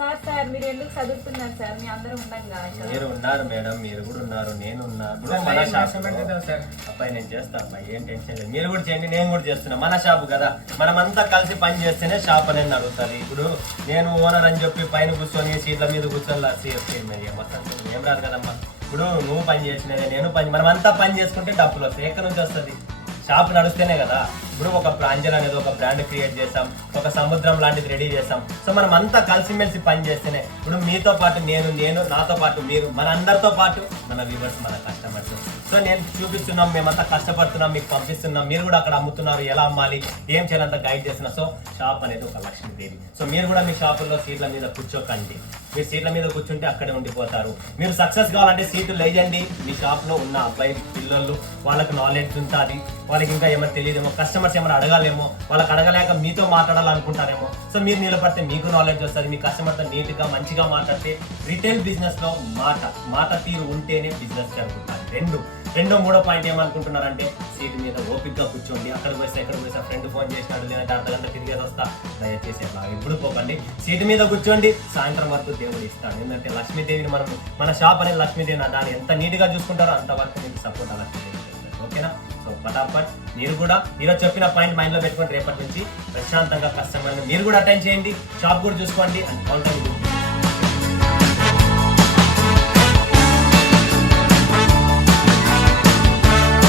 Sir మీరు ఎందుకు చదువుతున్నారు సార్? మీ అందరూ ఉండంగా. మీరు ఉన్నారు మేడం, మీరు కూడా ఉన్నారు, నేను ఉన్నా. మన షాప్ అబ్బాయి నేను చేస్తా అబ్బాయి, ఏం టెన్షన్ లేదు. మీరు కూడా చేయండి, నేను కూడా చేస్తున్నా. మన షాప్ కదా, మనమంతా కలిసి పని చేస్తేనే షాప్ అనేది నడుస్తుంది. ఇప్పుడు నేను ఓనర్ అని చెప్పి పైన కూర్చొని సీట్ల మీద కూర్చొని మొత్తం ఏం రాదు కదమ్మా. ఇప్పుడు నువ్వు పని చేసినదే, నేను పని, మనమంతా పని చేసుకుంటే డబ్బులు వస్తాయి. ఎక్కడి నుంచి వస్తుంది? షాప్ నడుస్తేనే కదా. ఇప్పుడు ఒక ప్రాంజల్ అనేది ఒక బ్రాండ్ క్రియేట్ చేసాం, ఒక సముద్రం లాంటిది రెడీ చేసాం. సో మనం అంతా కలిసిమెలిసి పని చేస్తేనే, ఇప్పుడు మీతో పాటు నేను నాతో పాటు మీరు, మన అందరితో పాటు మన వ్యూవర్స్, మన కస్టమర్స్. సో నేను చూపిస్తున్నాం, మేమంతా కష్టపడుతున్నాం, మీకు పంపిస్తున్నాం, మీరు కూడా అక్కడ అమ్ముతున్నారు, ఎలా అమ్మాలి, ఏం చేయాలంతా గైడ్ చేస్తున్నా. సో షాప్ అనేది ఒక లక్ష్మీదేవి. సో మీరు కూడా మీ షాపుల్లో సీట్ల మీద కూర్చోకండి. మీరు సీట్ల మీద కూర్చుంటే అక్కడే ఉండిపోతారు. మీరు సక్సెస్ కావాలంటే సీట్లు లేయండి. మీ షాప్లో ఉన్న అబ్బాయి పిల్లలు, వాళ్ళకి నాలెడ్జ్ ఉంటుంది, వాళ్ళకి ఇంకా ఏమైనా తెలియదేమో, కస్టమర్స్ ఏమైనా అడగాలేమో, వాళ్ళకి అడగలేక మీతో మాట్లాడాలనుకుంటారేమో. సో మీరు నిలబడితే మీకు నాలెడ్జ్ వస్తుంది. మీ కస్టమర్తో నీట్గా మంచిగా మాట్లాడితే, రిటైల్ బిజినెస్లో మాట తీరు ఉంటేనే బిజినెస్ జరుగుతుంది. రెండో మూడో పాయింట్ ఏమనుకుంటున్నారంటే, సీటు మీద ఓపిక్గా కూర్చోండి. అక్కడికి పోయిస్తే ఎక్కడికి పోయిస్తే ఫ్రెండ్ ఫోన్ చేసినాడు, లేదంటే అర్ధగంట తిరిగేసి వస్తా, దయచేసి అట్లా ఎప్పుడు పోకండి. సీటు మీద కూర్చోండి, సాయంత్రం వరకు దేవుడు ఇస్తాడు. ఎందుకంటే లక్ష్మీదేవిని మన షాప్ అనేది లక్ష్మీదేవి, దాన్ని ఎంత నీట్గా చూసుకుంటారో అంతవరకు మీకు సపోర్ట్ లక్ష్మీదేవి. ఓకేనా? సో పటాపట్ మీరు కూడా ఈరోజు చెప్పిన పాయింట్ మైండ్లో పెట్టుకొని రేపటి నుంచి ప్రశాంతంగా కస్టమర్ని మీరు కూడా అటెండ్ చేయండి, షాప్ కూడా చూసుకోండి అండ్ కౌంటర్